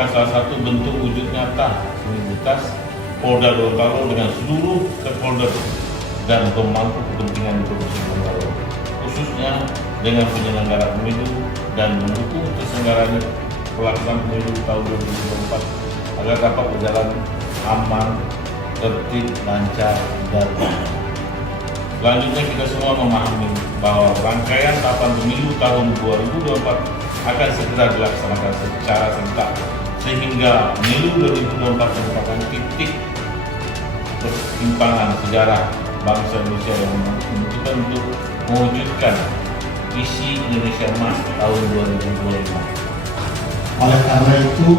merupakan salah satu bentuk wujud nyata sinergitas Polda Gorontalo dengan seluruh stakeholder dan pemangku kepentingan di Provinsi Gorontalo, khususnya dengan penyelenggara pemilu dan mendukung terselenggaranya pelaksanaan pemilu tahun 2024 agar dapat berjalan aman, tertib, lancar, dan damai. Selanjutnya kita semua memahami bahwa rangkaian tahapan pemilu tahun 2024 akan segera dilaksanakan secara serentak sehingga pemilu 2024 merupakan titik persimpangan sejarah bangsa Indonesia yang menentukan untuk mewujudkan visi Indonesia Emas tahun 2025. Oleh karena itu,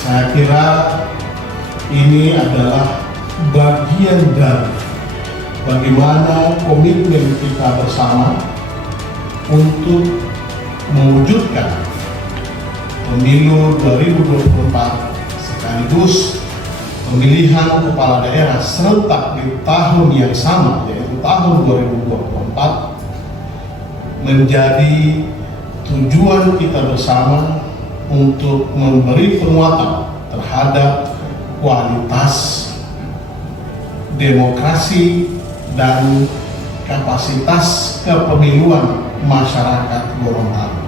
saya kira ini adalah bagian dari bagaimana komitmen kita bersama untuk mewujudkan pemilu 2024 sekaligus pemilihan kepala daerah serentak di tahun yang sama, yaitu tahun 2024, menjadi tujuan kita bersama untuk memberi penguatan terhadap kualitas demokrasi dan kapasitas kepemiluan masyarakat Gorontalo.